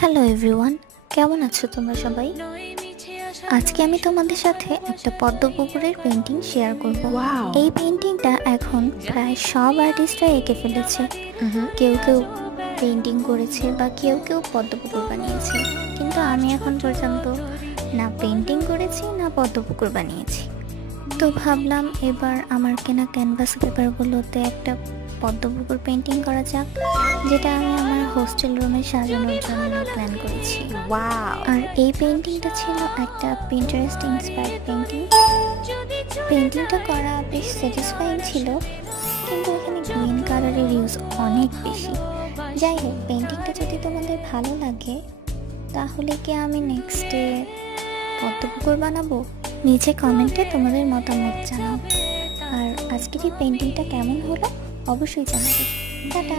Hello everyone, কেমন আছো তোমরা সবাই? আজকে আমি তোমাদের সাথে একটা পদ্মপুকুরের পেন্টিং শেয়ার করব। ওয়াও! এই পেন্টিংটা এখন প্রায় সব আর্টিস্টরা এঁকে ফেলেছে। কেউ কেউ পেন্টিং করেছে বা কেউ কেউ পদ্মপুকুর বানিয়েছে, কিন্তু আমি এখন পর্যন্ত না পেন্টিং করেছি না পদ্মপুকুর বানিয়েছি। তো ভাবলাম এবার আমার কেনা ক্যানভাস পেপারগুলোতে একটা পদ্মপুকুর পেন্টিং করা যাক, যেটা আমি আমার হোস্টেল রুমে সাজানোর জন্য প্ল্যান করেছি। ওয়াও! আর এই পেন্টিংটা ছিল একটা পিন্টারেস্ট ইন্সপায়ার্ড পেন্টিং। পেন্টিংটা করা বেশ স্যাটিসফাইং ছিল, কিন্তু এখানে গ্রিন কালারের ইউজ অনেক বেশি। যাই হোক, পেন্টিংটা যদি তোমাদের ভালো লাগে তাহলে কি আমি নেক্সটে পদ্মপুকুর বানাবো? নিচে কমেন্টে তোমাদের মতামত জানাও। আর আজকের এই পেন্টিংটা কেমন হলো অবশ্যই জানাবে। টাটা।